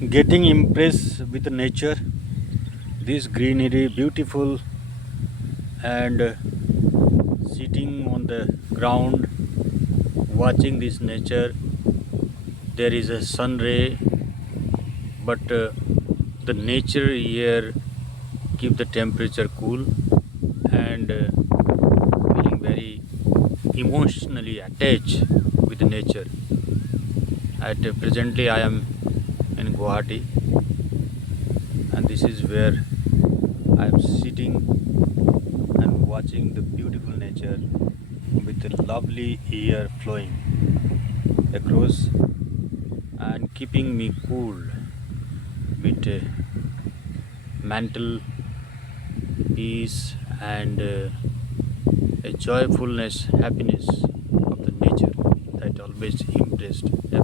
Getting impressed with nature, this greenery, beautiful, and sitting on the ground, watching this nature. There is a sun ray, but the nature here keep the temperature cool and feeling very emotionally attached with the nature. At presently, I am in Guwahati, and this is where I am sitting and watching the beautiful nature with the lovely air flowing across and keeping me cool with mental peace and a joyfulness, happiness of the nature that always impressed everyone.